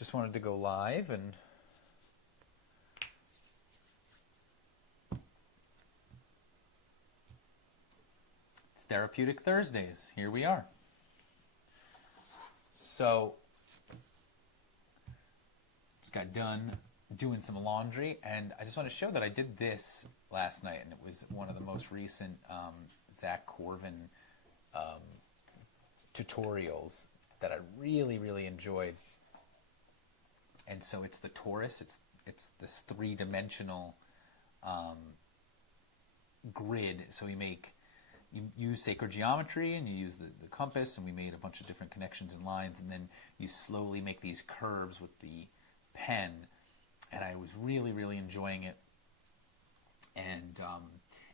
Just wanted to go live and it's Therapeutic Thursdays. Here we are. So just got done doing some laundry, and I just want to show that I did this last night, and it was one of the most recent Zach Corvin tutorials that I really enjoyed. And so it's the torus. It's this three-dimensional grid. So you use sacred geometry, and you use the compass, and we made a bunch of different connections and lines, and then you slowly make these curves with the pen. And I was really enjoying it. And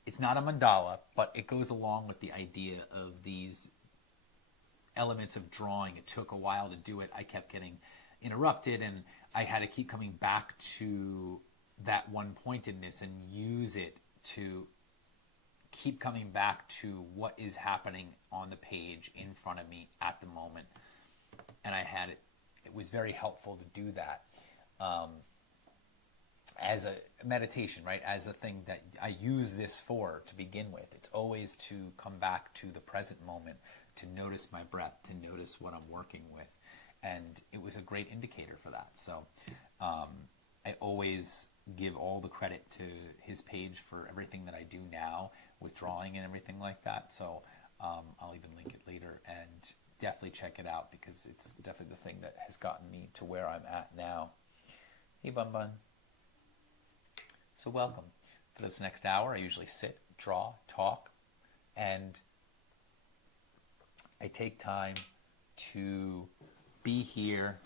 it's not a mandala, but it goes along with the idea of these elements of drawing. It took a while to do it. I kept getting interrupted, and I had to keep coming back to that one-pointedness and use it to keep coming back to what is happening on the page in front of me at the moment. And it was very helpful to do that as a meditation, right? As a thing that I use this for to begin with. It's always to come back to the present moment, to notice my breath, to notice what I'm working with. And it was a great indicator for that. So I always give all the credit to his page for everything that I do now with drawing and everything like that. So I'll even link it later, and definitely check it out because it's definitely the thing that has gotten me to where I'm at now. Hey, Bun Bun. So welcome. For this next hour, I usually sit, draw, talk, and I take time to be here,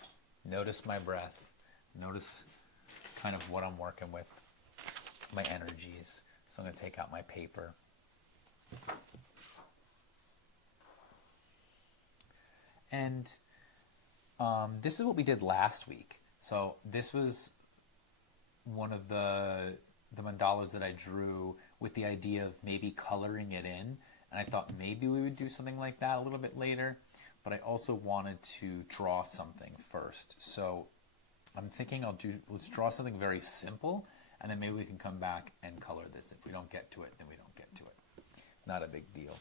notice my breath, notice kind of what I'm working with, my energies. So I'm going to take out my paper. And this is what we did last week. So this was one of the mandalas that I drew with the idea of maybe coloring it in. And I thought maybe we would do something like that a little bit later. But I also wanted to draw something first. So I'm thinking let's draw something very simple, and then maybe we can come back and color this. If we don't get to it, then we don't get to it. Not a big deal.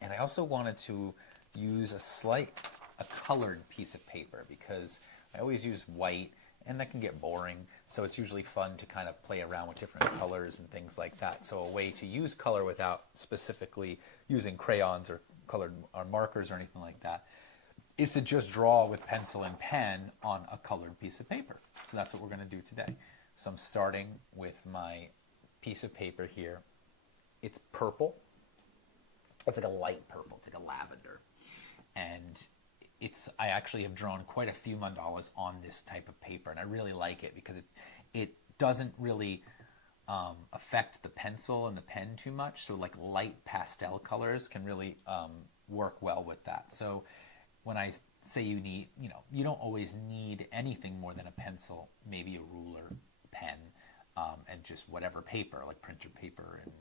And I also wanted to use a colored piece of paper, because I always use white, and that can get boring. So it's usually fun to kind of play around with different colors and things like that. So a way to use color without specifically using crayons or colored or markers or anything like that is to just draw with pencil and pen on a colored piece of paper. So that's what we're going to do today. So I'm starting with my piece of paper here. It's purple. It's like a light purple. It's like a lavender. And I actually have drawn quite a few mandalas on this type of paper, and I really like it because it doesn't really affect the pencil and the pen too much. So like light pastel colors can really work well with that. So when I say you don't always need anything more than a pencil, maybe a ruler, pen, and just whatever paper, like printer paper and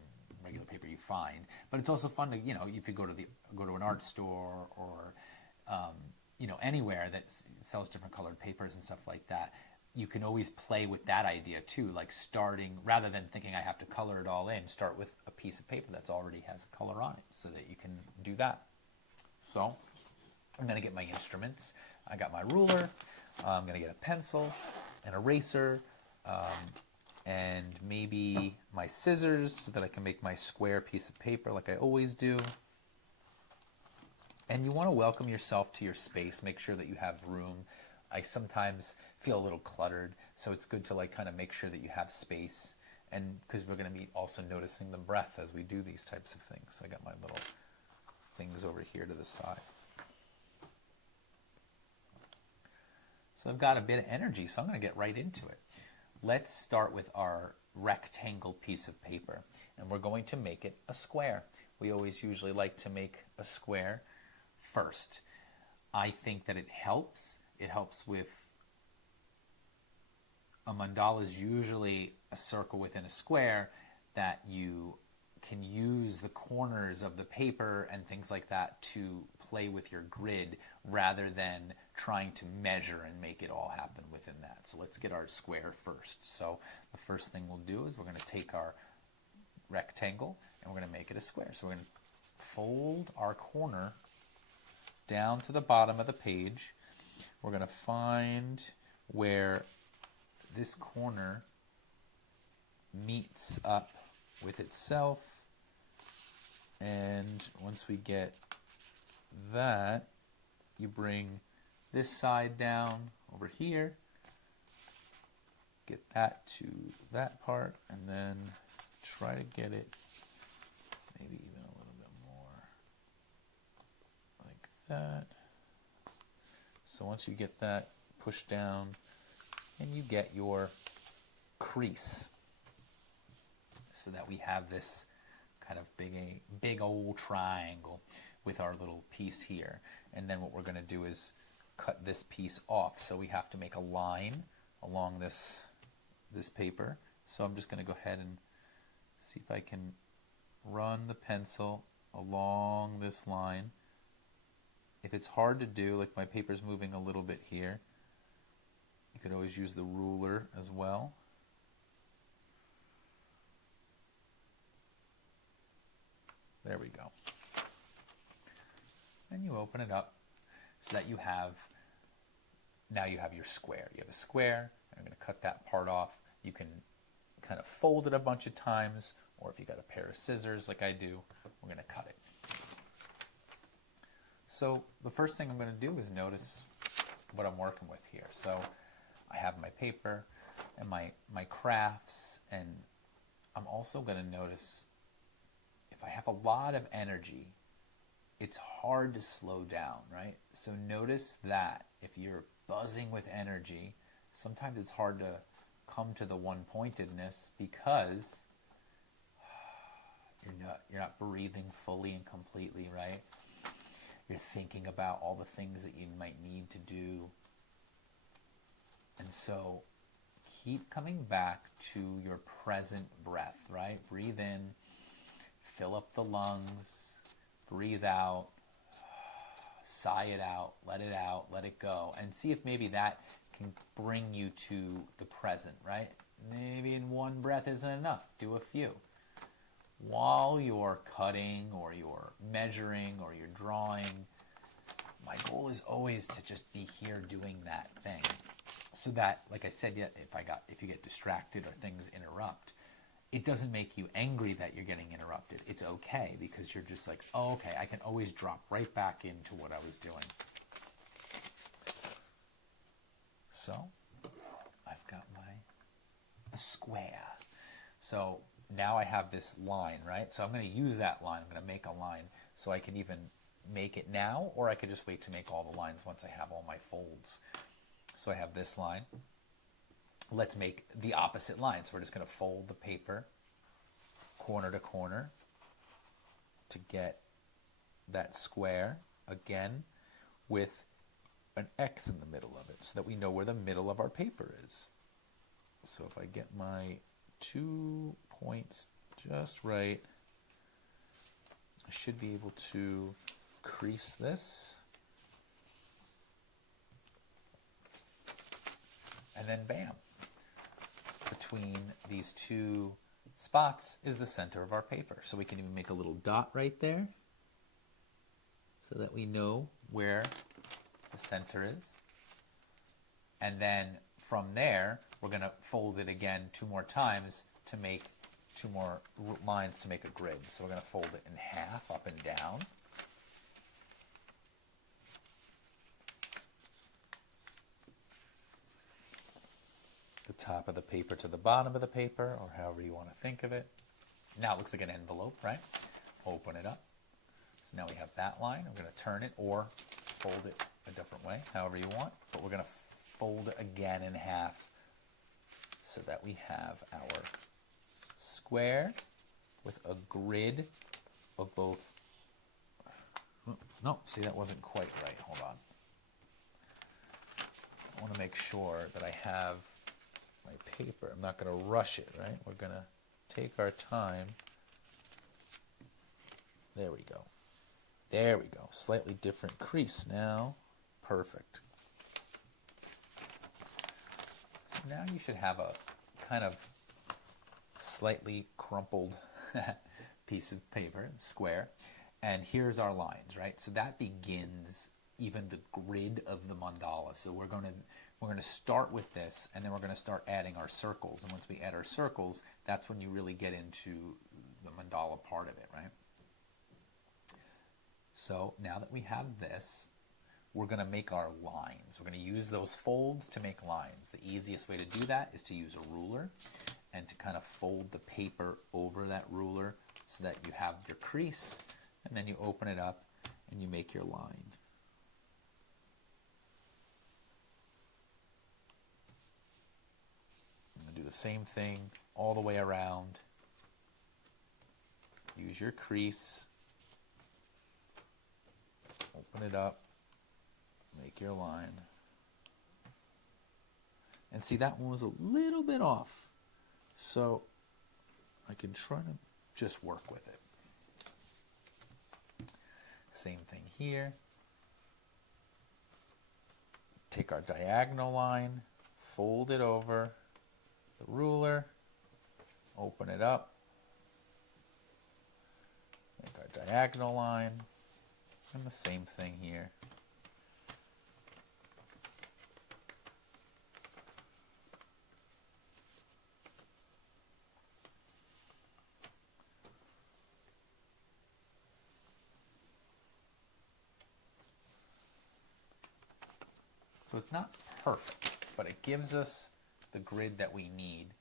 regular paper you find. But it's also fun to, if you go to an art store or anywhere that sells different colored papers and stuff like that, you can always play with that idea too, like starting, rather than thinking I have to color it all in, start with a piece of paper that's already has a color on it so that you can do that. So I'm going to get my instruments. I got my ruler. I'm going to get a pencil, an eraser, and maybe my scissors so that I can make my square piece of paper like I always do. And you want to welcome yourself to your space. Make sure that you have room. I sometimes feel a little cluttered, so it's good to kind of make sure that you have space. And because we're going to be also noticing the breath as we do these types of things. So I got my little things over here to the side. So I've got a bit of energy, so I'm going to get right into it. Let's start with our rectangle piece of paper, and we're going to make it a square. We always usually like to make a square first. I think that it helps. It helps with a mandala is usually a circle within a square that you can use the corners of the paper and things like that to play with your grid rather than trying to measure and make it all happen within that. So let's get our square first. So the first thing we'll do is we're going to take our rectangle and we're going to make it a square. So we're going to fold our corner down to the bottom of the page. We're going to find where this corner meets up with itself, and once we get that, you bring this side down over here, get that to that part, and then try to get it maybe even a little bit more like that. So once you get that pushed down, and you get your crease, so that we have this kind of big old triangle with our little piece here. And then what we're going to do is cut this piece off. So we have to make a line along this paper. So I'm just going to go ahead and see if I can run the pencil along this line. If it's hard to do, like my paper's moving a little bit here, you could always use the ruler as well. There we go. And you open it up so that now you have your square. You have a square, and I'm going to cut that part off. You can kind of fold it a bunch of times, or if you got a pair of scissors like I do, we're going to cut it. So the first thing I'm going to do is notice what I'm working with here. So I have my paper and my crafts, and I'm also going to notice if I have a lot of energy, it's hard to slow down, right? So notice that if you're buzzing with energy, sometimes it's hard to come to the one-pointedness because you're not breathing fully and completely, right? You're thinking about all the things that you might need to do. And so keep coming back to your present breath, right? Breathe in, fill up the lungs, breathe out, sigh it out, let it go, and see if maybe that can bring you to the present, right? Maybe in one breath isn't enough. Do a few. While you're cutting or you're measuring or you're drawing, my goal is always to just be here doing that thing. So that, like I said, if you get distracted or things interrupt, it doesn't make you angry that you're getting interrupted. It's okay because you're just like, oh, okay, I can always drop right back into what I was doing. So I've got my square. So now I have this line, right? So I'm going to use that line. I'm going to make a line so I can even make it now, or I could just wait to make all the lines once I have all my folds. So I have this line. Let's make the opposite line. So we're just going to fold the paper corner to corner to get that square again with an X in the middle of it so that we know where the middle of our paper is. So if I get my 2 points just right, I should be able to crease this. And then bam. Between these two spots is the center of our paper. So we can even make a little dot right there so that we know where the center is. And then from there, we're going to fold it again 2 more times to make 2 more lines to make a grid. So we're going to fold it in half up and down. The top of the paper to the bottom of the paper, or however you want to think of it. Now it looks like an envelope, right? Open it up. So now we have that line. We're going to turn it or fold it a different way, however you want. But we're going to fold it again in half so that we have our square with a grid of both. No, see, that wasn't quite right. Hold on. I want to make sure that I have my paper. I'm not going to rush it, right? We're going to take our time. There we go. There we go. Slightly different crease now. Perfect. now you should have a kind of slightly crumpled piece of paper, square, and here's our lines, right? So that begins even the grid of the mandala. So we're going to start with this, and then we're going to start adding our circles. And once we add our circles, that's when you really get into the mandala part of it, right? So now that we have this, we're going to make our lines. We're going to use those folds to make lines. The easiest way to do that is to use a ruler and to kind of fold the paper over that ruler so that you have your crease, and then you open it up and you make your line. I'm going to do the same thing all the way around. Use your crease, open it up, make your line. And see, that one was a little bit off, so I can try to just work with it. Same thing here. Take our diagonal line, fold it over the ruler, open it up, make our diagonal line, and the same thing here. So it's not perfect, but it gives us the grid that we need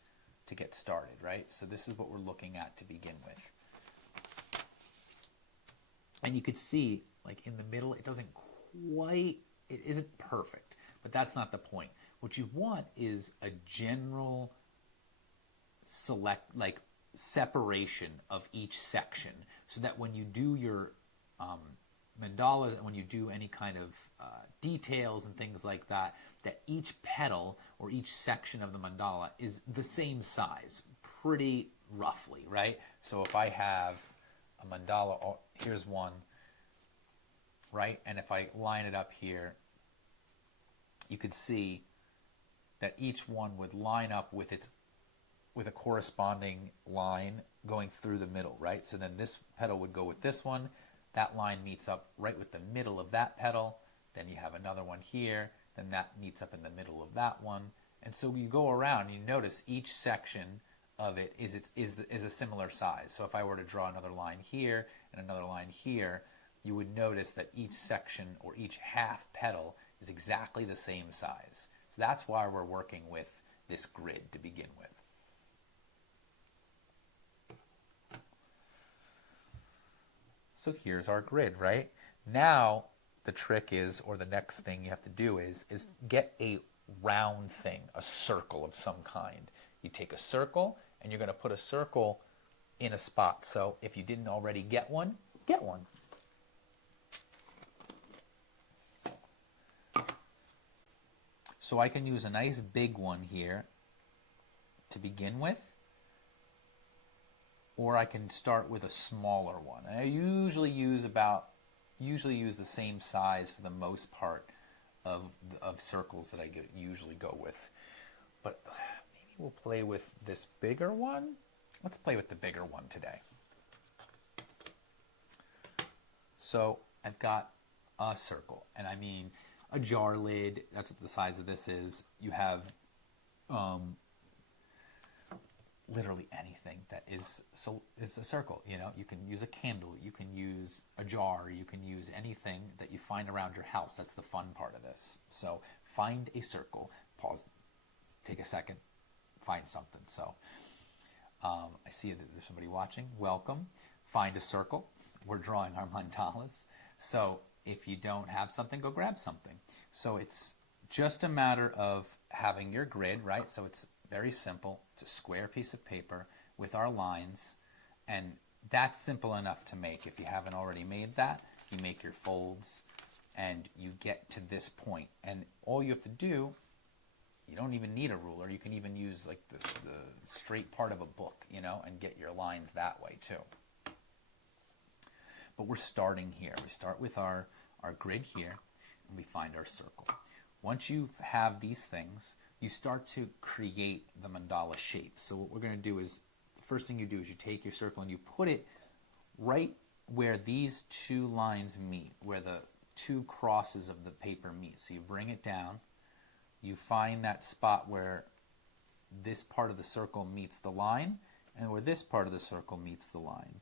to get started, right? So this is what we're looking at to begin with. And you could see, like in the middle, it doesn't quite, it isn't perfect, but that's not the point. What you want is a general separation of each section, so that when you do your mandalas, and when you do any kind of details and things like that, that each petal or each section of the mandala is the same size, pretty roughly, right? So if I have a mandala, oh, here's one, right? And if I line it up here, you could see that each one would line up with a corresponding line going through the middle, right? So then this petal would go with this one. That line meets up right with the middle of that petal. Then you have another one here. Then that meets up in the middle of that one. And so you go around, you notice each section of it is a similar size. So if I were to draw another line here and another line here, you would notice that each section or each half petal is exactly the same size. So that's why we're working with this grid to begin with. So here's our grid, right? Now the trick is, or the next thing you have to do is get a round thing, a circle of some kind. You take a circle and you're going to put a circle in a spot. So if you didn't already get one, get one. So I can use a nice big one here to begin with, or I can start with a smaller one. And I usually use the same size for the most part of circles that I usually go with. But maybe we'll play with this bigger one. Let's play with the bigger one today. So I've got a circle, and I mean a jar lid. That's what the size of this is. You have literally anything that is a circle. You know, you can use a candle, you can use a jar, you can use anything that you find around your house. That's the fun part of this. So find a circle, pause, take a second, find something. So I see that there's somebody watching. Welcome. Find a circle. We're drawing our mandalas. So if you don't have something, go grab something. So it's just a matter of having your grid, right? So it's very simple. It's a square piece of paper with our lines, and that's simple enough to make. If you haven't already made that, you make your folds and you get to this point. And all you have to do, you don't even need a ruler. You can even use like the straight part of a book, you know, and get your lines that way too. But we're starting here. We start with our grid here, and we find our circle. Once you have these things, you start to create the mandala shape. So what we're going to do is, the first thing you do is you take your circle and you put it right where these two lines meet, where the two crosses of the paper meet. So you bring it down, you find that spot where this part of the circle meets the line and where this part of the circle meets the line.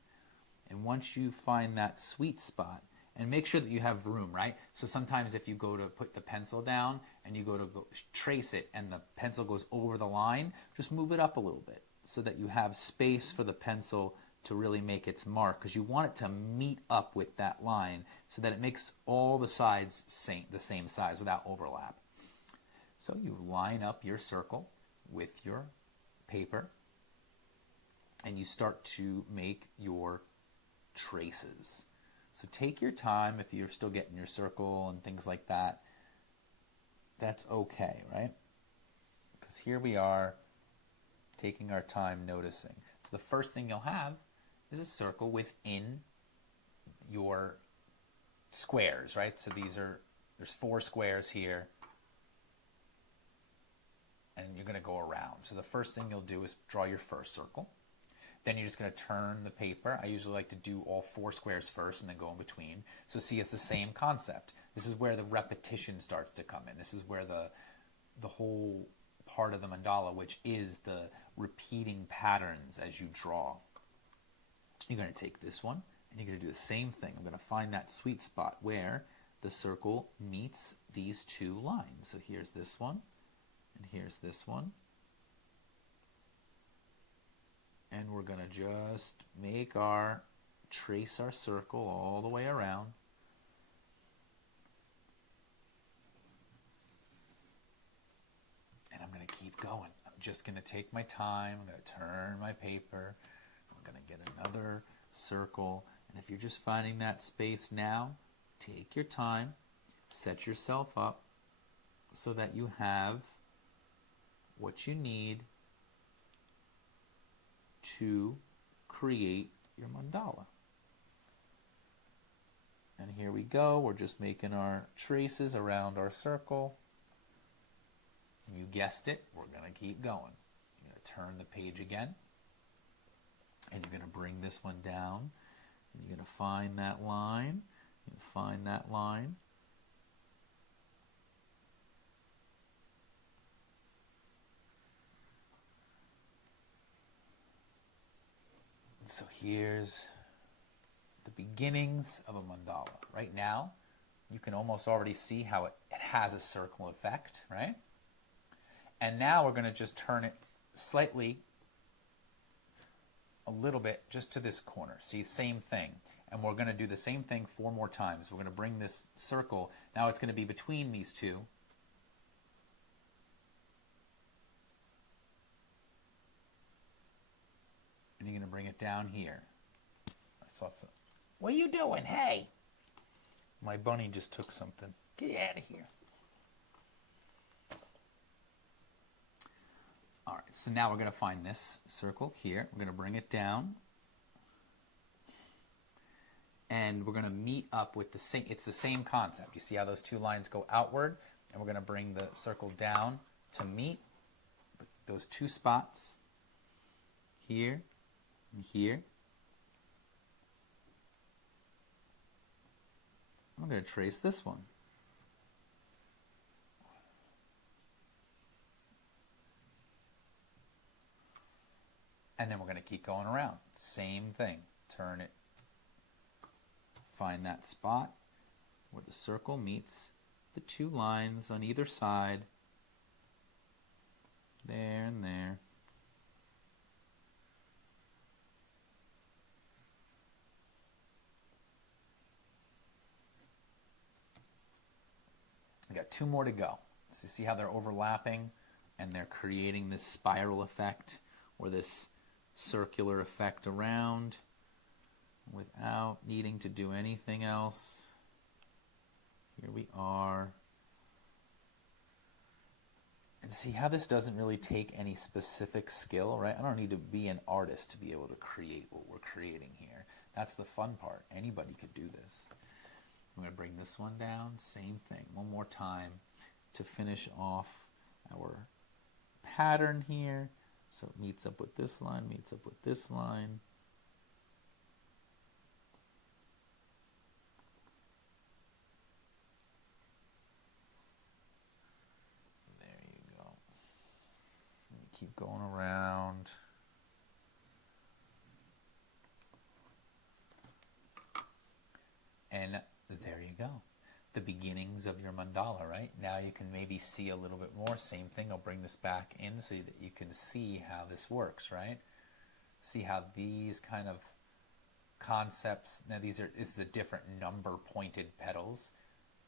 And once you find that sweet spot, and make sure that you have room, right? So sometimes if you go to put the pencil down and you go to trace it and the pencil goes over the line, just move it up a little bit so that you have space for the pencil to really make its mark, because you want it to meet up with that line so that it makes all the sides the same size without overlap. So you line up your circle with your paper and you start to make your traces. So take your time if you're still getting your circle and things like that. That's okay, right? Because here we are taking our time noticing. So the first thing you'll have is a circle within your squares, right? So there's 4 squares here, and you're going to go around. So the first thing you'll do is draw your first circle. Then you're just going to turn the paper. I usually like to do all 4 squares first and then go in between. So see, it's the same concept. This is where the repetition starts to come in. This is where the whole part of the mandala, which is the repeating patterns as you draw. You're going to take this one and you're going to do the same thing. I'm going to find that sweet spot where the circle meets these 2 lines. So here's this one and here's this one. And we're going to just trace our circle all the way around. And I'm going to keep going. I'm just going to take my time. I'm going to turn my paper. I'm going to get another circle. And if you're just finding that space now, take your time. Set yourself up so that you have what you need to create your mandala. And here we go. We're just making our traces around our circle. You guessed it. We're going to keep going. You're going to turn the page again. And you're going to bring this one down. And you're going to find that line. You're going to find that line. So here's the beginnings of a mandala. Right now, you can almost already see how it has a circle effect, right? And now we're going to just turn it slightly, a little bit, just to this corner. See, same thing. And we're going to do the same thing 4 more times. We're going to bring this circle, now it's going to be between these 2. And you're going to bring it down here. I saw some. What are you doing? Hey! My bunny just took something. Get out of here. All right, so now we're going to find this circle here. We're going to bring it down. And we're going to meet up with the same, it's the same concept. You see how those 2 lines go outward? And we're going to bring the circle down to meet those 2 spots here and here. I'm going to trace this one. And then we're going to keep going around. Same thing. Turn it. Find that spot where the circle meets the 2 lines on either side. There and there. We got 2 more to go. So see how they're overlapping and they're creating this spiral effect or this circular effect around without needing to do anything else. Here we are. And see how this doesn't really take any specific skill, right? I don't need to be an artist to be able to create what we're creating here. That's the fun part. Anybody could do this. I'm going to bring this one down. Same thing. One more time to finish off our pattern here. So it meets up with this line, meets up with this line. There you go. And you keep going around. And there you go. The beginnings of your mandala, right? Now you can maybe see a little bit more. Same thing, I'll bring this back in so that you can see how this works, right? See how these kind of concepts, now this is a different number pointed petals,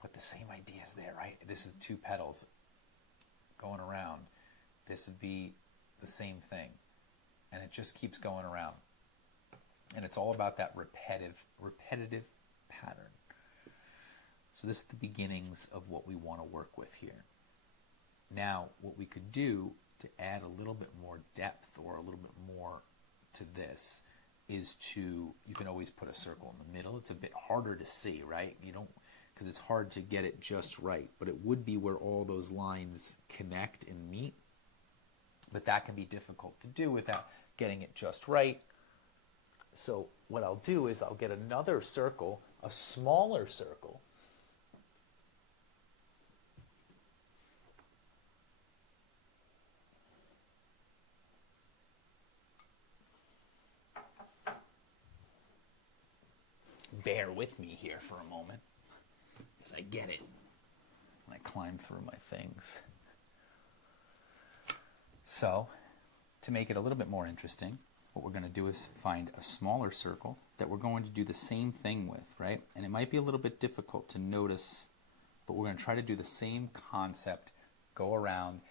but the same idea is there, right? This is 2 petals going around. This would be the same thing. And it just keeps going around. And it's all about that repetitive pattern. So this is the beginnings of what we want to work with here. Now, what we could do to add a little bit more depth or a little bit more to this is you can always put a circle in the middle. It's a bit harder to see, right? Because it's hard to get it just right, but it would be where all those lines connect and meet. But that can be difficult to do without getting it just right. So what I'll do is I'll get another circle, a smaller circle, bear with me here for a moment, because I get it when I climb through my things. So, to make it a little bit more interesting, what we're going to do is find a smaller circle that we're going to do the same thing with, right? And it might be a little bit difficult to notice, but we're going to try to do the same concept, go around,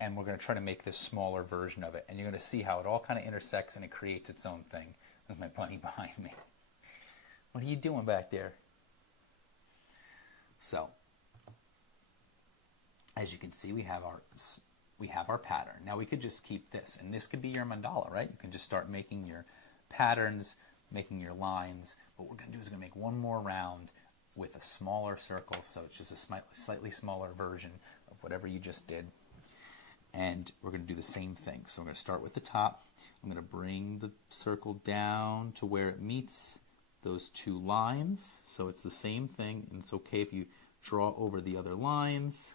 and we're going to try to make this smaller version of it. And you're going to see how it all kind of intersects and it creates its own thing. There's my bunny behind me. What are you doing back there? So, as you can see, we have our pattern. Now we could just keep this, and this could be your mandala, right? You can just start making your patterns, making your lines. What we're going to do is we're going to make one more round with a smaller circle, so it's just a slightly smaller version of whatever you just did. And we're going to do the same thing. So I'm going to start with the top. I'm going to bring the circle down to where it meets those 2 lines. So it's the same thing, and it's okay if you draw over the other lines.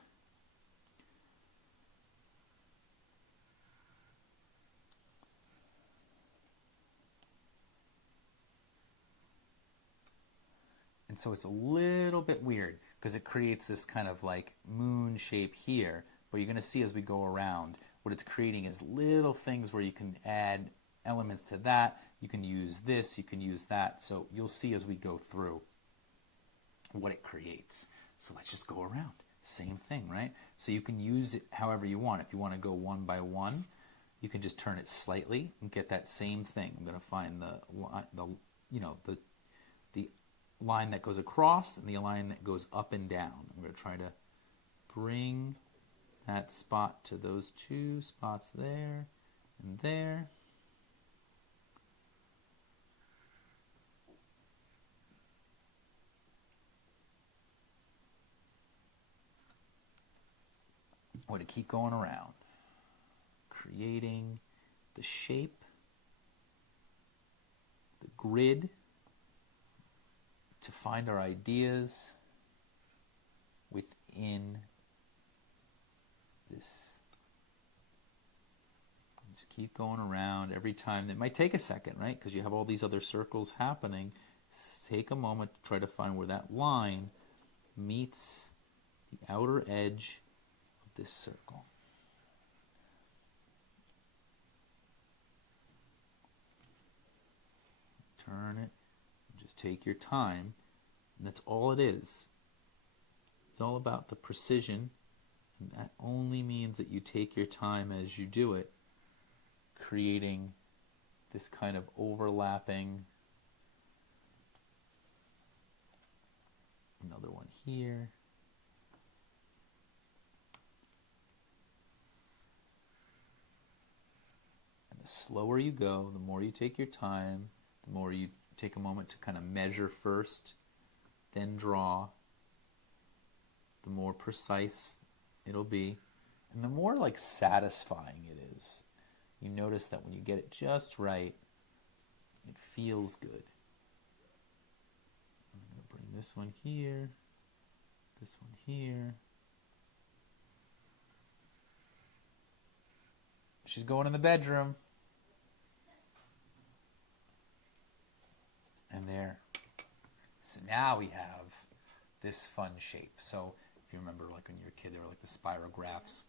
And so it's a little bit weird because it creates this kind of like moon shape here, but you're going to see as we go around, what it's creating is little things where you can add elements to that. You can use this, you can use that. So you'll see as we go through what it creates. So let's just go around. Same thing, right? So you can use it however you want. If you want to go one by one, you can just turn it slightly and get that same thing. I'm going to find the line that goes across and the line that goes up and down. I'm going to try to bring that spot to those 2 spots there and there. We're going to keep going around, creating the shape, the grid, to find our ideas within this. Just keep going around every time. It might take a second, right? Because you have all these other circles happening. Take a moment to try to find where that line meets the outer edge of this circle. Turn it. Just take your time. And that's all it is. It's all about the precision. And that only means that you take your time as you do it, creating this kind of overlapping. Another one here. And the slower you go, the more you take your time, the more you take a moment to kind of measure first, then draw, the more precise it'll be. And the more like satisfying it is, you notice that when you get it just right, it feels good. I'm going to bring this one here, this one here. She's going in the bedroom. And there. So now we have this fun shape. So if you remember, like when you were a kid, they were like the spirographs.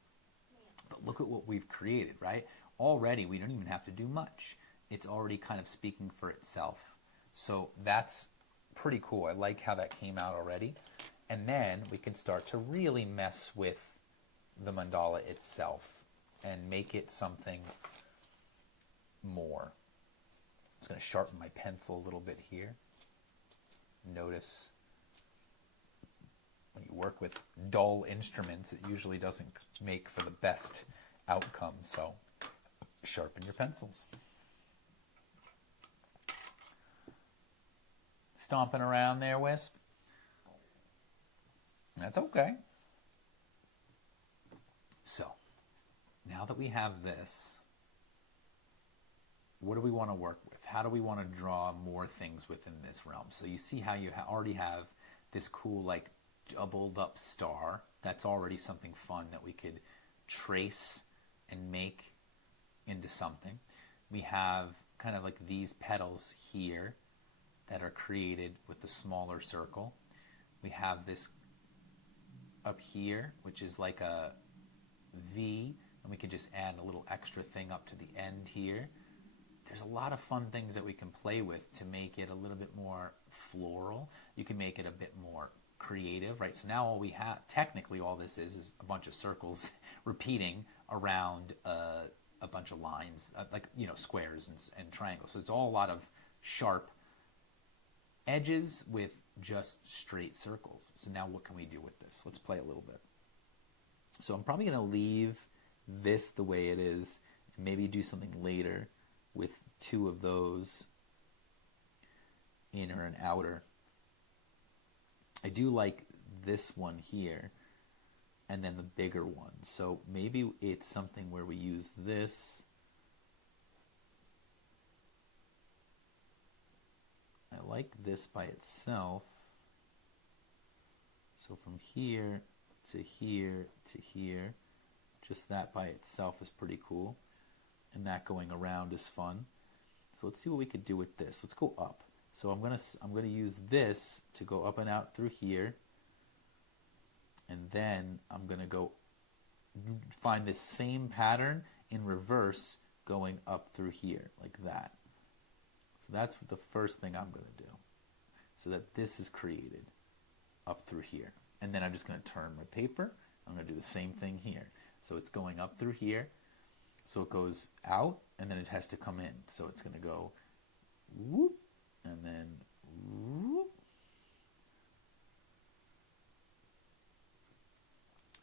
But look at what we've created, right? Already, we don't even have to do much. It's already kind of speaking for itself. So that's pretty cool. I like how that came out already. And then we can start to really mess with the mandala itself and make it something more. I'm just going to sharpen my pencil a little bit here. Notice when you work with dull instruments, it usually doesn't make for the best outcome. So sharpen your pencils. Stomping around there, Wisp? That's okay. So, now that we have this, what do we want to work with? How do we want to draw more things within this realm? So you see how you already have this cool like doubled up star. That's already something fun that we could trace and make into something. We have kind of like these petals here that are created with the smaller circle. We have this up here, which is like a V, and we can just add a little extra thing up to the end here. There's a lot of fun things that we can play with to make it a little bit more floral. You can make it a bit more creative, right? So now all we have, technically all this is a bunch of circles repeating around a bunch of lines, like, you know, squares and triangles. So it's all a lot of sharp edges with just straight circles. So now what can we do with this? Let's play a little bit. So I'm probably going to leave this the way it is and maybe do something later with two of those, inner and outer. I do like this one here and then the bigger one. So maybe it's something where we use this. I like this by itself. So from here to here to here, just that by itself is pretty cool. And that going around is fun. So let's see what we could do with this. Let's go up. So I'm gonna use this to go up and out through here. And then I'm gonna go find this same pattern in reverse going up through here, like that. So that's the first thing I'm going to do, so that this is created up through here. And then I'm just going to turn my paper. I'm going to do the same thing here. So it's going up through here. So it goes out, and then it has to come in. So it's going to go whoop, and then whoop.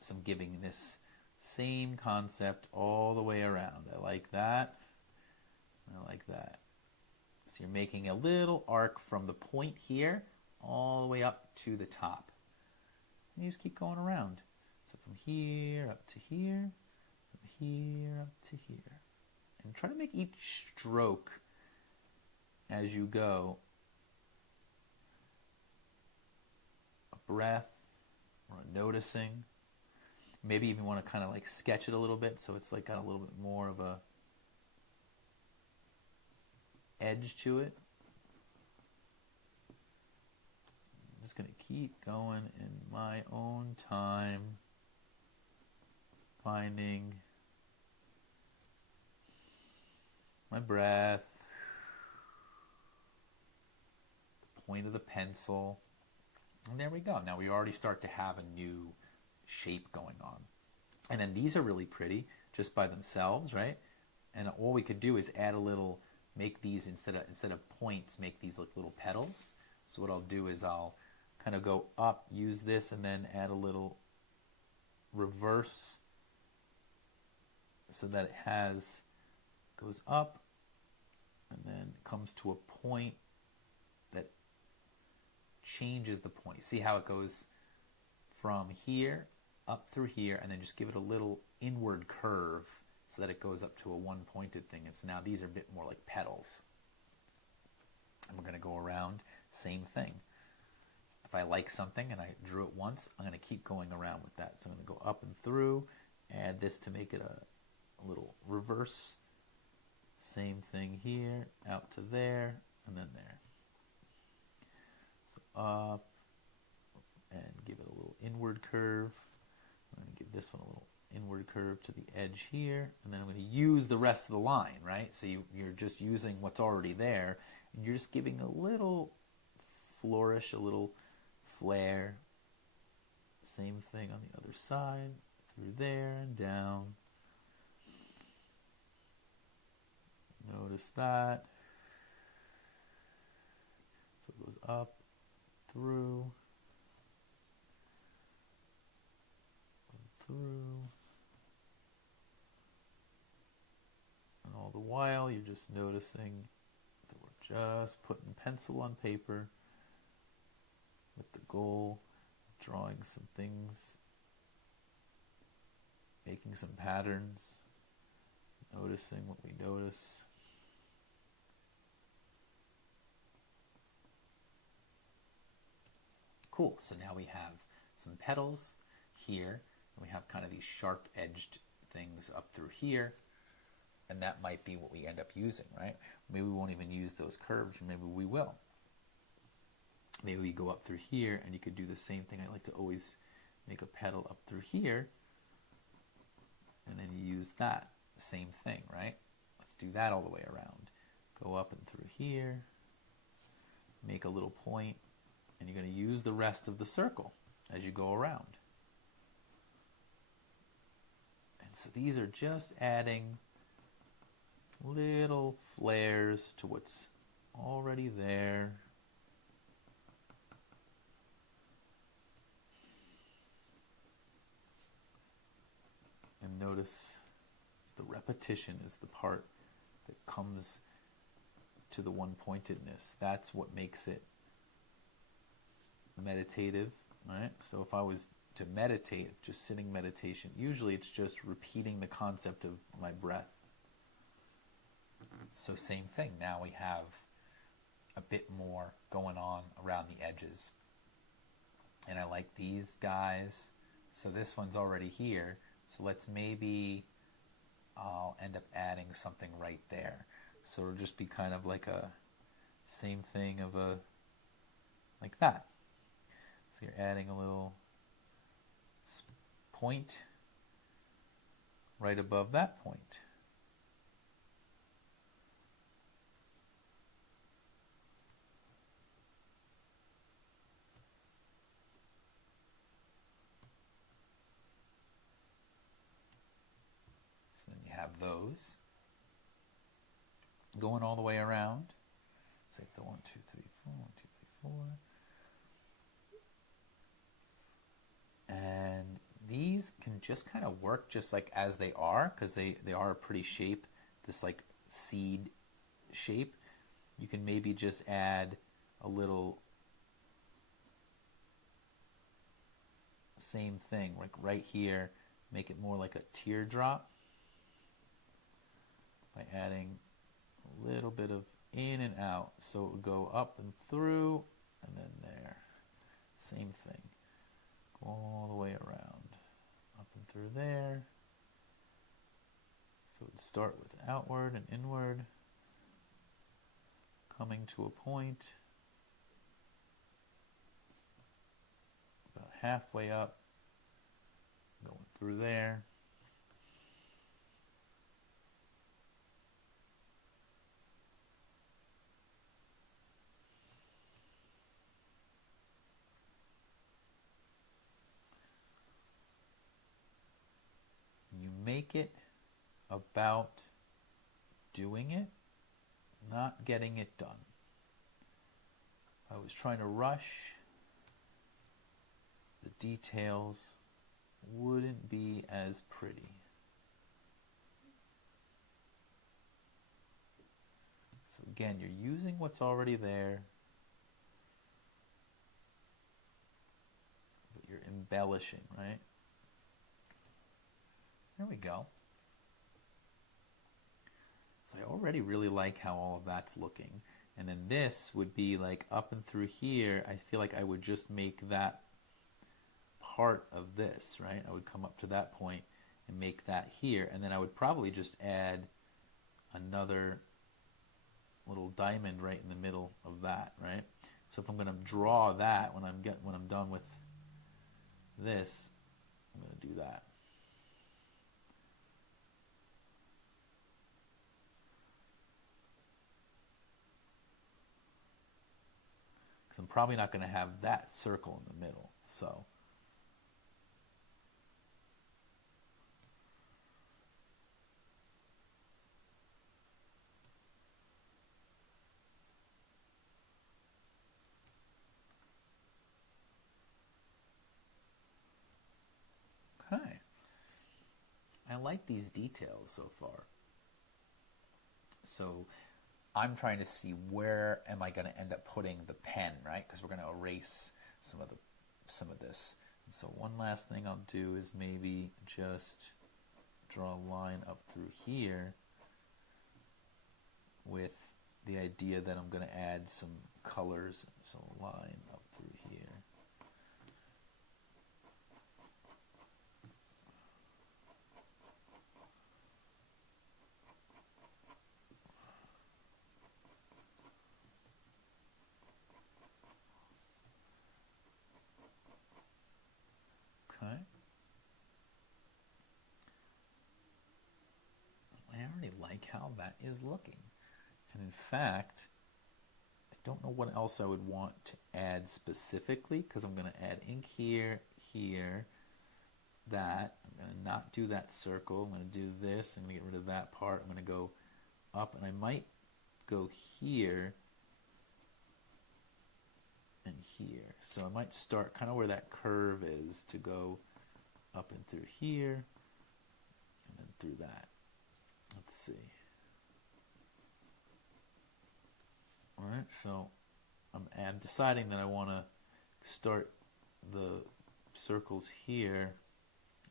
So I'm giving this same concept all the way around. I like that. I like that. So you're making a little arc from the point here all the way up to the top. And you just keep going around. So from here up to here, from here up to here. And try to make each stroke as you go a breath or a noticing. Maybe even want to kind of like sketch it a little bit so it's like got a little bit more of a edge to it. I'm just going to keep going in my own time, finding my breath, the point of the pencil, and there we go. Now we already start to have a new shape going on. And then these are really pretty just by themselves, right? And all we could do is add a little, make these instead of points, make these like little petals. So what I'll do is I'll kind of go up, use this, and then add a little reverse so that it goes up and then comes to a point that changes the point. See how it goes from here up through here, and then just give it a little inward curve so that it goes up to a one-pointed thing. And so now these are a bit more like petals. And we're going to go around, same thing. If I like something and I drew it once, I'm going to keep going around with that. So I'm going to go up and through, add this to make it a little reverse. Same thing here, out to there, and then there. So up, and give it a little inward curve. I'm going to give this one a little inward curve to the edge here, and then I'm going to use the rest of the line, right? So you're just using what's already there, and you're just giving a little flourish, a little flare. Same thing on the other side, through there and down. Notice that. So it goes up, through, through. And all the while, you're just noticing that we're just putting pencil on paper with the goal of drawing some things, making some patterns, noticing what we notice. Cool, so now we have some petals here, and we have kind of these sharp-edged things up through here, and that might be what we end up using, right? Maybe we won't even use those curves, or maybe we will. Maybe we go up through here, and you could do the same thing. I like to always make a petal up through here, and then you use that. Same thing, right? Let's do that all the way around. Go up and through here, make a little point, and you're going to use the rest of the circle as you go around. And so these are just adding little flares to what's already there. And notice the repetition is the part that comes to the one-pointedness. That's what makes it meditative, right? So if I was to meditate, just sitting meditation, usually it's just repeating the concept of my breath. So same thing. Now we have a bit more going on around the edges. And I like these guys. So this one's already here. So let's maybe I'll end up adding something right there. So it'll just be kind of like a same thing of a, like that. So you're adding a little point right above that point. So then you have those going all the way around. So you have the 1, 2, 3, 4, 1, 2, 3, 4. And these can just kind of work just like as they are, because they are a pretty shape, this like seed shape. You can maybe just add a little same thing, like right here, make it more like a teardrop by adding a little bit of in and out. So it would go up and through and then there. Same thing. All the way around, up and through there. So it would start with outward and inward, coming to a point, about halfway up, going through there. You make it about doing it, not getting it done. If I was trying to rush, the details wouldn't be as pretty. So again, you're using what's already there, but you're embellishing, right? There we go. So I already really like how all of that's looking. And then this would be like up and through here. I feel like I would just make that part of this, right? I would come up to that point and make that here. And then I would probably just add another little diamond right in the middle of that, right? So if I'm going to draw that when I'm done with this, I'm going to do that. Because I'm probably not going to have that circle in the middle. So okay. I like these details so far. So I'm trying to see where am I going to end up putting the pen, right? Because we're going to erase some of this. And so one last thing I'll do is maybe just draw a line up through here with the idea that I'm going to add some colors. So a line up through here. Okay. I already like how that is looking. And in fact, I don't know what else I would want to add specifically because I'm going to add ink here, here, that. I'm going to not do that circle. I'm going to do this. I'm going to get rid of that part. I'm going to go up, and I might go here and here. So I might start kind of where that curve is to go up and through here and then through that. Let's see. All right, so I'm deciding that I want to start the circles here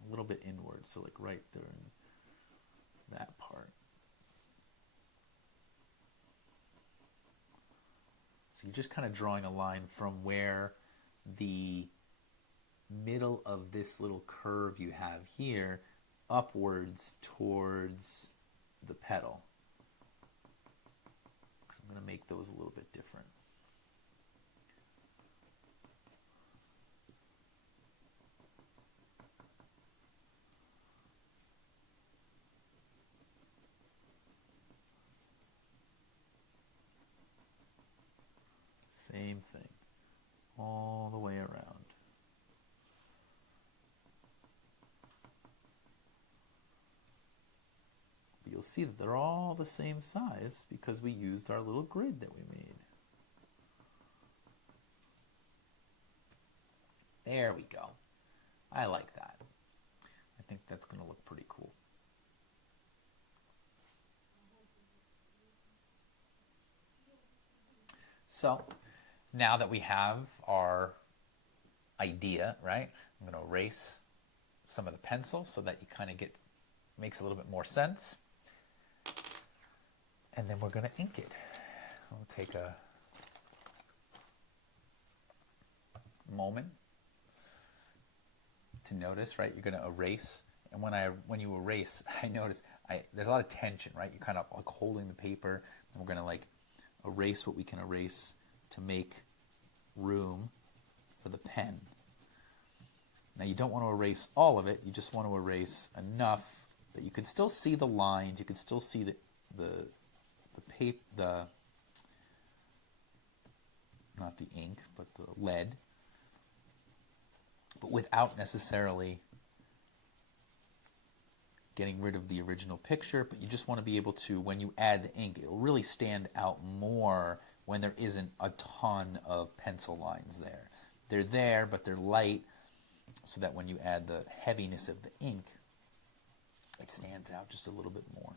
a little bit inward, so like right there in that part. So you're just kind of drawing a line from where the middle of this little curve you have here upwards towards the petal. Because I'm going to make those a little bit different. Same thing, all the way around. But you'll see that they're all the same size because we used our little grid that we made. There we go. I like that. I think that's going to look pretty cool. So now that we have our idea, right, I'm going to erase some of the pencil so that you kind of makes a little bit more sense. And then we're going to ink it. I'll take a moment to notice, right? You're going to erase, and when you erase, I notice there's a lot of tension, right? You're kind of like holding the paper, and we're going to like erase what we can erase to make room for the pen. Now you don't want to erase all of it. You just want to erase enough that you can still see the lines. You can still see the paper, not the ink, but the lead, but without necessarily getting rid of the original picture. But you just want to be able to, when you add the ink, it'll really stand out more when there isn't a ton of pencil lines there. They're there, but they're light, so that when you add the heaviness of the ink, it stands out just a little bit more.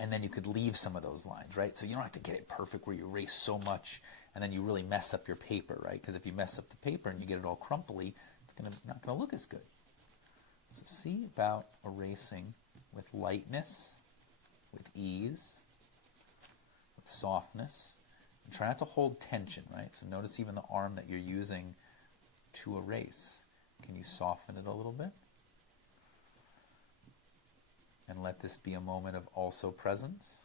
And then you could leave some of those lines, right? So you don't have to get it perfect where you erase so much and then you really mess up your paper, right? Because if you mess up the paper and you get it all crumply, it's not going to look as good. So see about erasing with lightness, with ease, with softness. And try not to hold tension, right? So notice even the arm that you're using to erase. Can you soften it a little bit? And let this be a moment of also presence.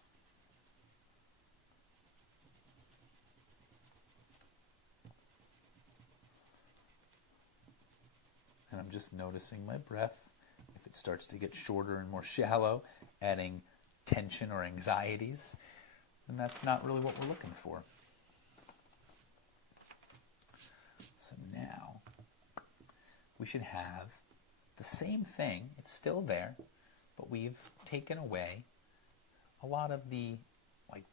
And I'm just noticing my breath. If it starts to get shorter and more shallow, adding tension or anxieties, then that's not really what we're looking for. So now we should have the same thing. It's still there, but we've taken away a lot of the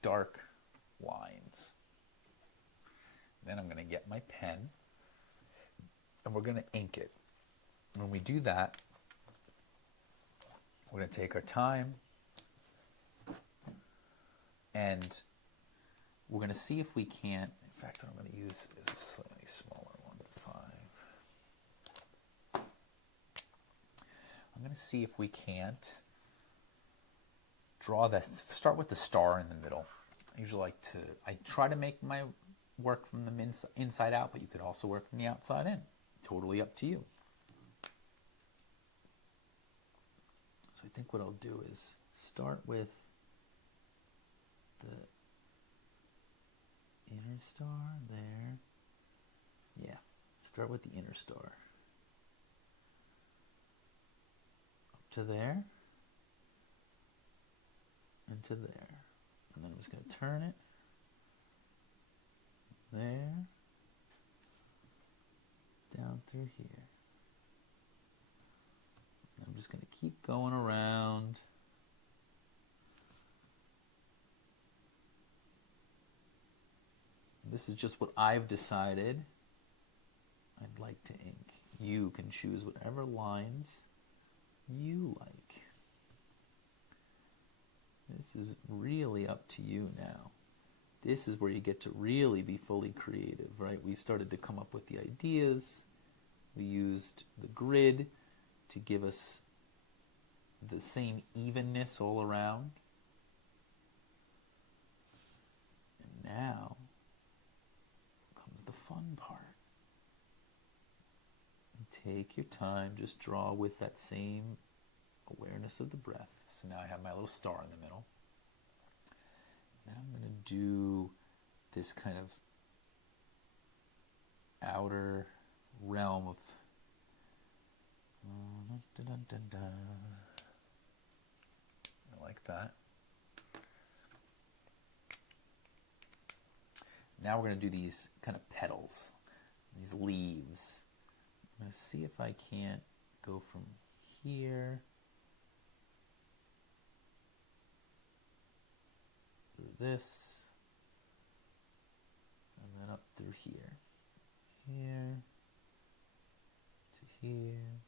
dark lines. Then I'm going to get my pen and we're going to ink it. When we do that, we're going to take our time and we're going to see if we can't. In fact, what I'm going to use is a slightly smaller one, 5. I'm going to see if we can't draw this. Start with the star in the middle. I usually I try to make my work from the inside out, but you could also work from the outside in. Totally up to you. So I think what I'll do is start with the inner star there. Yeah, start with the inner star. Up to there. And to there. And then I'm just going to turn it. There. Down through here. I'm just going to keep going around. This is just what I've decided I'd like to ink. You can choose whatever lines you like. This is really up to you now. This is where you get to really be fully creative, right? We started to come up with the ideas. We used the grid to give us the same evenness all around. And now comes the fun part. And take your time, just draw with that same awareness of the breath. So now I have my little star in the middle. Then I'm going to do this kind of outer realm of I like that. Now we're going to do these kind of petals, these leaves. I'm going to see if I can't go from here through this and then up through here. Here to here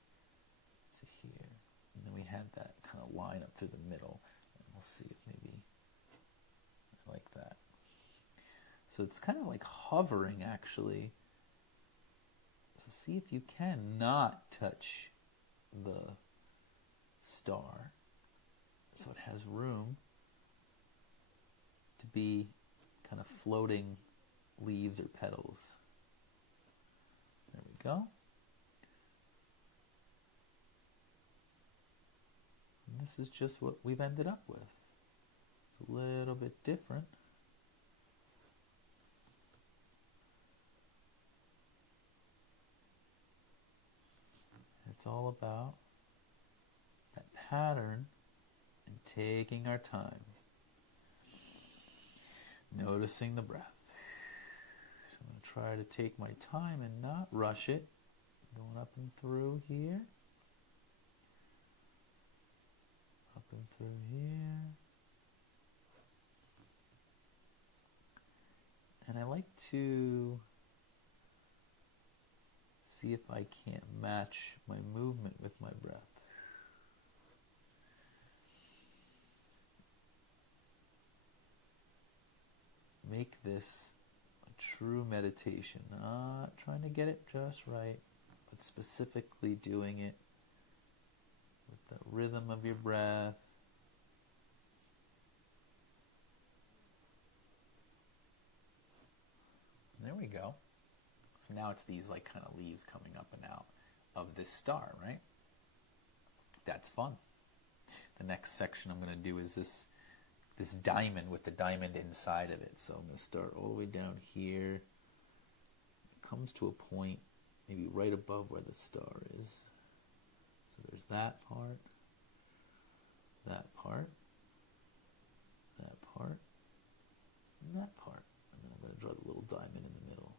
to here. And then we had that kind of line up through the middle. And we'll see if maybe I like that. So it's kind of like hovering actually. So see if you can not touch the star. So it has room to be kind of floating leaves or petals. There we go. And this is just what we've ended up with. It's a little bit different. It's all about that pattern and taking our time. Noticing the breath. So I'm going to try to take my time and not rush it. Going up and through here. Up and through here. And I like to see if I can't match my movement with my breath. Make this a true meditation, not trying to get it just right, but specifically doing it with the rhythm of your breath. There we go. So now it's these like kind of leaves coming up and out of this star, right? That's fun. The next section I'm going to do is this diamond with the diamond inside of it. So I'm going to start all the way down here. It comes to a point maybe right above where the star is. So there's that part, that part, that part, and that part. And then I'm going to draw the little diamond in the middle.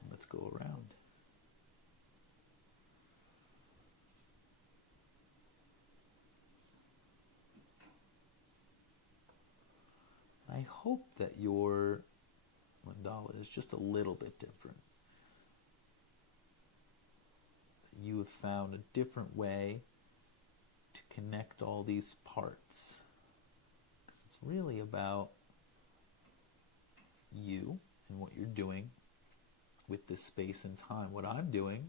And let's go around. I hope that your mandala is just a little bit different. You have found a different way to connect all these parts. Because it's really about you and what you're doing with this space and time. What I'm doing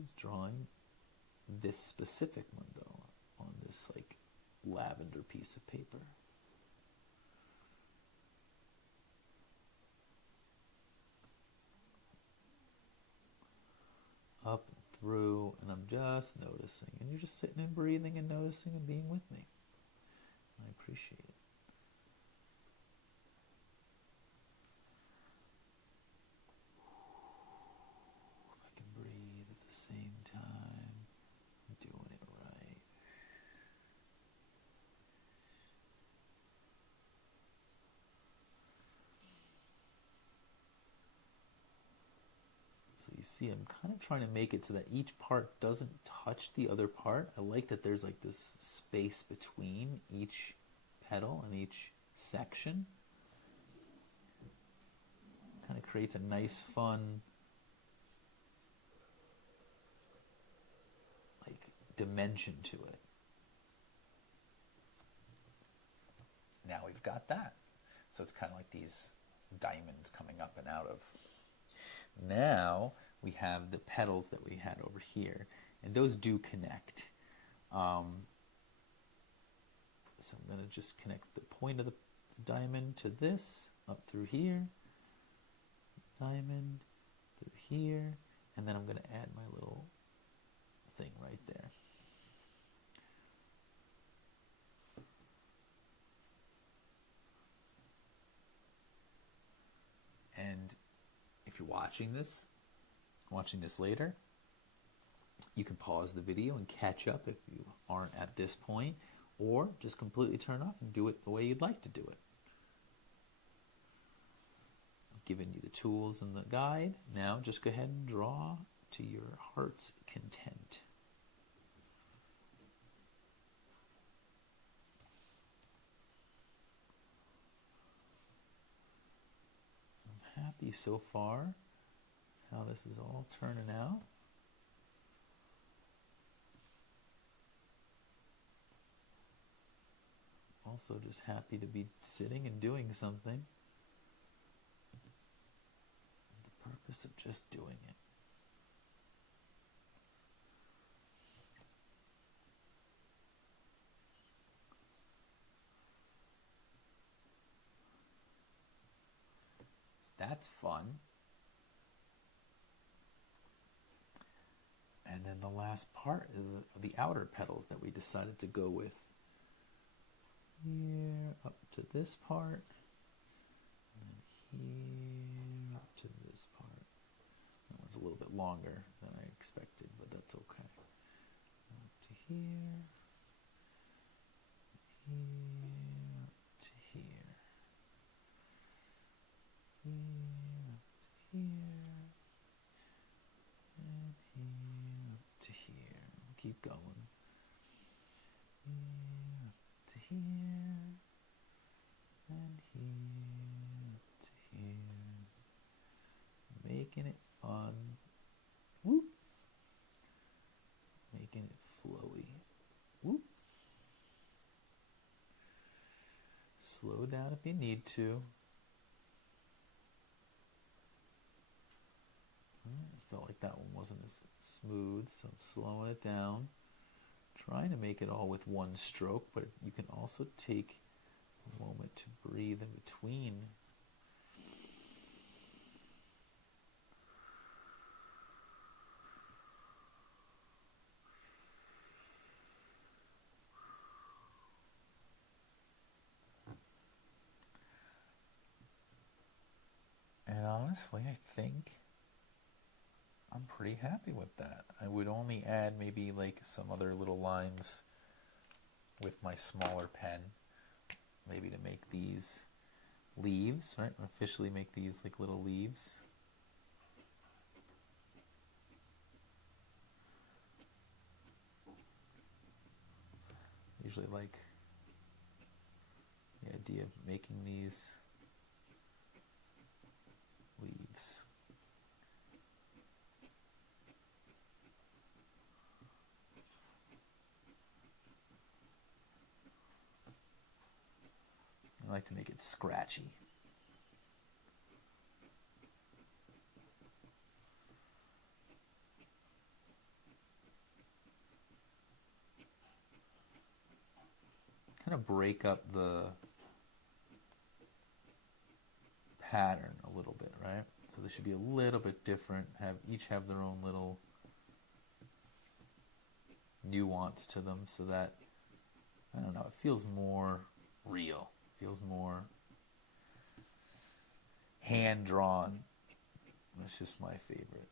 is drawing this specific mandala on this like lavender piece of paper. Up and through, and I'm just noticing. And you're just sitting and breathing and noticing and being with me. I appreciate it. If I can breathe at the same time, I'm doing it right. So you see, I'm kind of trying to make it so that each part doesn't touch the other part. I like that there's like this space between each petal and each section. Kind of creates a nice, fun, like dimension to it. Now we've got that. So it's kind of like these diamonds coming up and out of. Now we have the petals that we had over here, and those do connect. So I'm going to just connect the point of the diamond to this, up through here, diamond through here, and then I'm going to add my little thing right there. And if you're watching this later, you can pause the video and catch up if you aren't at this point, or just completely turn off and do it the way you'd like to do it. I've given you the tools and the guide. Now just go ahead and draw to your heart's content. I'm happy so far with how this is all turning out. Also just happy to be sitting and doing something. The purpose of just doing it. So that's fun. And then the last part is the outer petals that we decided to go with. Here up to this part, and then here up to this part. That one's a little bit longer than I expected, but that's okay. Up to here, here up to here, here up to here, and here up to here. Keep going. Here up to here, and here to here, making it fun, whoop, making it flowy, whoop. Slow down if you need to. All right. felt like that one wasn't as smooth, so I'm slowing it down. Trying to make it all with one stroke, but you can also take a moment to breathe in between. And honestly, I think I'm pretty happy with that. I would only add maybe like some other little lines with my smaller pen, maybe to make these leaves, right? Officially make these like little leaves. Usually like the idea of making these leaves. I like to make it scratchy. Kind of break up the pattern a little bit, right? So they should be a little bit different. Each have their own little nuance to them, so that, I don't know, it feels more real. It feels more hand drawn. That's just my favorite.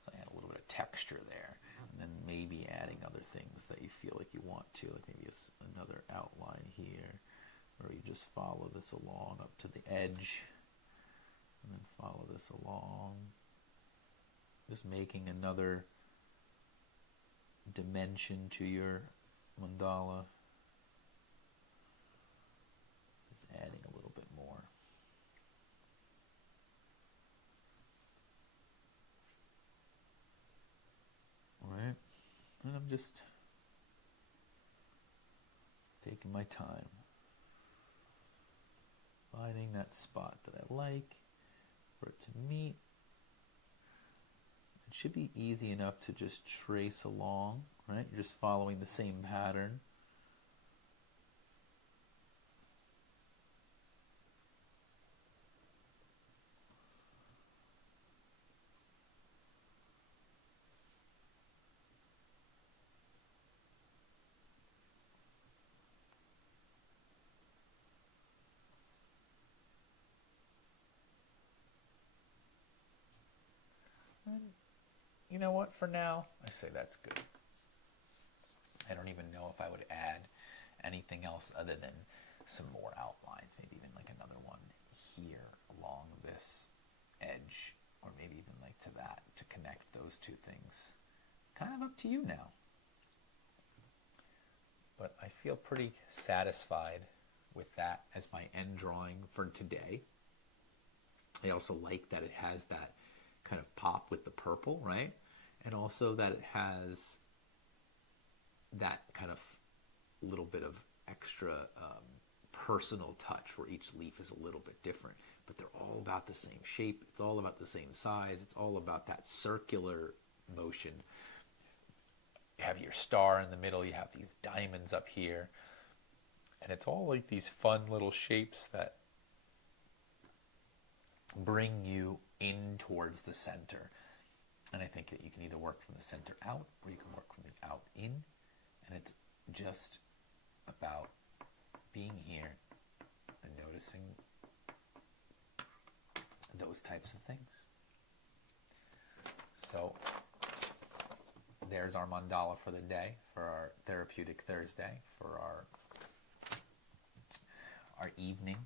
So I add a little bit of texture there, and then maybe adding other things that you feel like you want to, like maybe another outline here, or you just follow this along up to the edge, and then follow this along. Just making another dimension to your mandala. Just adding a little bit more. Alright, and I'm just taking my time, finding that spot that I like for it to meet. It should be easy enough to just trace along, right? You're just following the same pattern. And you know what, for now, I say that's good. I don't even know if I would add anything else other than some more outlines, maybe even like another one here along this edge, or maybe even like to that, to connect those two things. Kind of up to you now. But I feel pretty satisfied with that as my end drawing for today. I also like that it has that kind of pop with the purple, right? And also that it has that kind of little bit of extra personal touch where each leaf is a little bit different, but they're all about the same shape. It's all about the same size. It's all about that circular motion. You have your star in the middle. You have these diamonds up here. And it's all like these fun little shapes that bring you in towards the center. And I think that you can either work from the center out, or you can work from the out in. And it's just about being here and noticing those types of things. So there's our mandala for the day, for our Therapeutic Thursday, for our evening.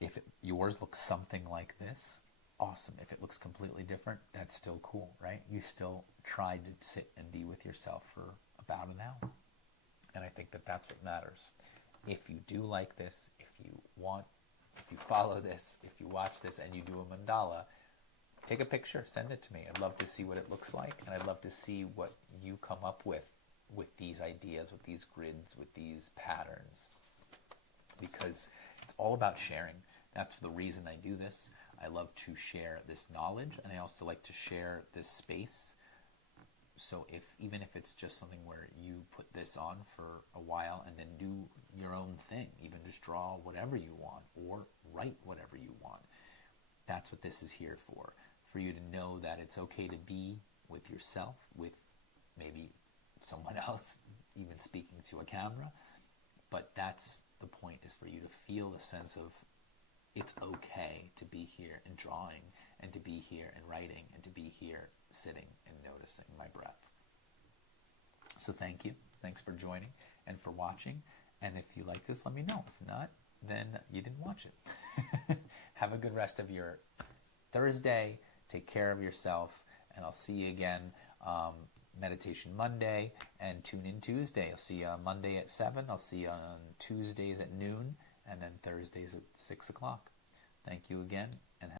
If yours looks something like this, awesome. If it looks completely different, that's still cool, right? You still tried to sit and be with yourself for about an hour. And I think that that's what matters. If you do like this, if you follow this, if you watch this and you do a mandala, take a picture, send it to me. I'd love to see what it looks like, and I'd love to see what you come up with these ideas, with these grids, with these patterns. because it's all about sharing. That's the reason I do this. I love to share this knowledge, and I also like to share this space. So even if it's just something where you put this on for a while and then do your own thing, even just draw whatever you want or write whatever you want, that's what this is here for you to know that it's okay to be with yourself, with maybe someone else, even speaking to a camera. But that's the point, is for you to feel a sense of it's okay to be here and drawing, and to be here and writing, and to be here sitting and noticing my breath. So thank you. Thanks for joining and for watching. And if you like this, let me know. If not, then you didn't watch it. Have a good rest of your Thursday. Take care of yourself. And I'll see you again Meditation Monday and Tune In Tuesday. I'll see you on Monday at 7. I'll see you on Tuesdays at noon. And then Thursdays at 6 o'clock. Thank you again.